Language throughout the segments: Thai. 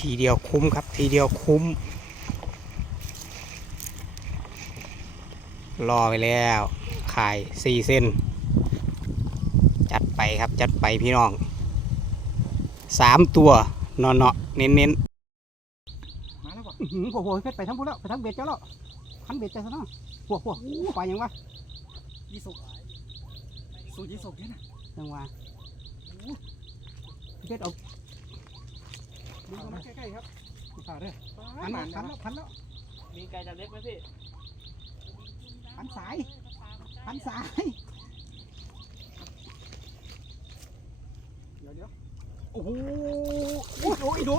ทีเดียวคุ้มครับ ทีเดียวคุ้ม รอไปแล้วขายสี่เส้น จัดไปครับ จัดไปพี่น้องสามตัวเนาะเนาะเน้นเน้นมาแล้วบ่ๆอื้อหือโอ้โหเพชรไปทั้งพูดแล้วไปทั้งเบ็ดเจ้าแล้วทันเบ็ดเจ้าซะเนาะพวกพวกไปยังวะยี่สุกสูตรยี่สุกเนี่ยนะยังวะเพชรเอา ดูเข้ามาใกล้ๆครับขาเด้อพัพันนแล้แล้ววพันแล้วพันแล้วมีไก่จับเล็กไหมพี่พันสายพันสายเดี๋ยวเดี๋ยวโอ้โหโอ้โหอีดู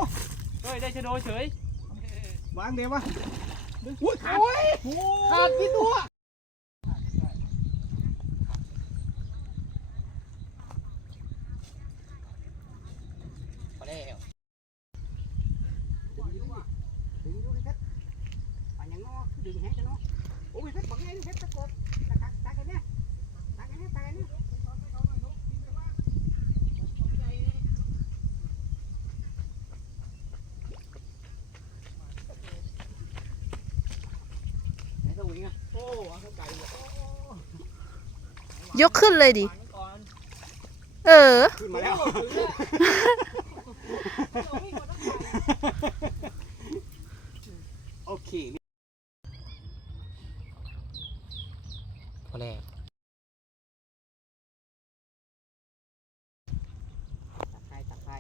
เฮ้ยได้ชะโดเฉยวางเดี๋ยววะอุ้ยขาดขาดกี่ตัว พอแล้วดึงดูว่ะดึงดูเลยเพชรไปยังงอดึงแฮะจะเนาะโอ้ยเพชรบอกไงเพชรตะกบตะกักตะกันเนี่ยตะกันเนี่ยตะกันเนี่ยไหนตัววิ่งอะ โอ้วางเข้าไก่เล ยยกขึ้นเลยดิฝังก่อนเออ ขึ้นมาแล้ว โอเคพอแล้วตักไคร้ตักไคร้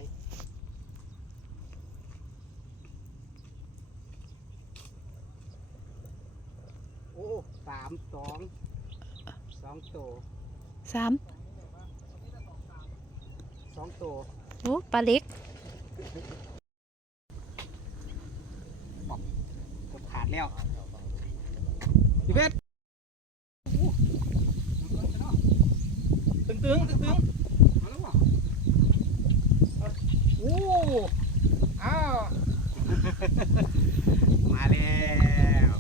โอ้สามส องสองตัวสามสองตัวโอ้ปลาเล็กกดขาดแล้วพี่เพชรตึงตึงตึงตึงมาแล้ววะโอ้อ้าวมาแล้ว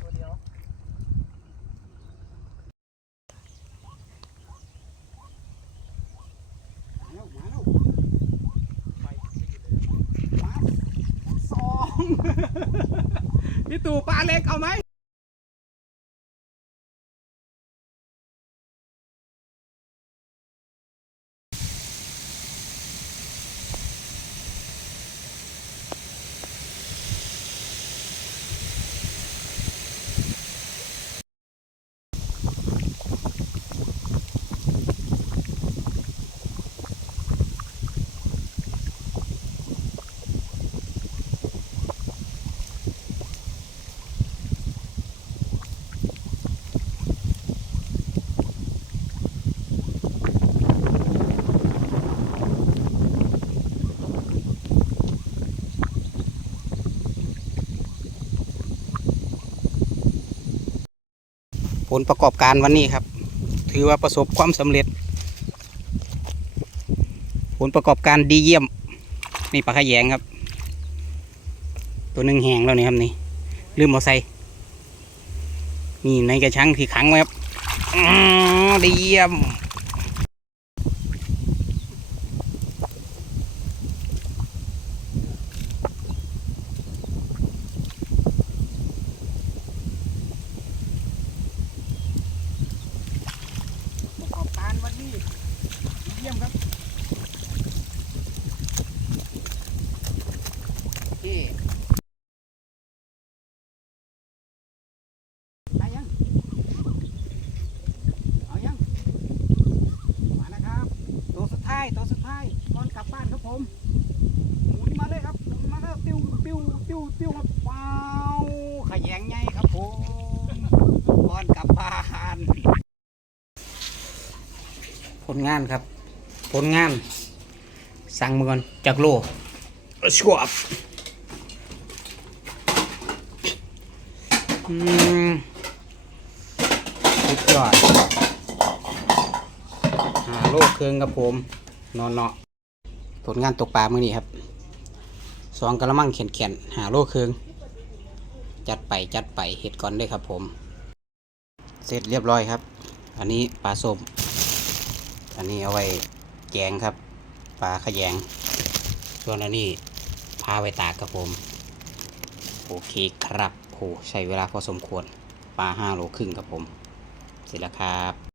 ตัวเดียว มาแล้วมาแล้ว ไป มาสอ ง พี่ตู่ปลาเล็กเอาไหม ผลประกอบการวันนี้ครับ ถือว่าประสบความสำเร็จ ผลประกอบการดีเยี่ยม นี่ปลาขยงครับ ตัวหนึ่งแหงแล้วนี่ครับนี่ลืมเอาใส่นี่ในกระชังที่ขังไว้ครับดีเยี่ยม ประกอบการวันนี้ดีเยี่ยมครับโอเคได้ยัง เอายัง มานะครับ ตัวสุดท้ายตัวสุดท้ายก่อนกลับบ้านครับผมหมุนมาเลยครับหมุนมาแล้วติ้วติ้วติ้วติ้วครับว้าวขยงใหญ่ครับผมก่อนกลับบ้านผลงานครับ ผลงาน สั่งมาก่อนจากโลชวบอืมสุดยอดหาโลเครื่องครับผม นอนเนาะผลงานตกปลาเมื่อนี้ครับสองกระมังแข็นๆหาโลครื่งจัดไปจัดไปเห็ดก่อนได้ครับผม เสร็จเรียบร้อยครับ อันนี้ปลาส้มออันนี้เอาไว้แกงครับ ปลาขยงส่วนอันนี้พาไว้ตากครับผม โอเคครับโหใช้เวลาพอสมควรปลาห้าโลครึ่งครับผม เสร็จแล้วครับ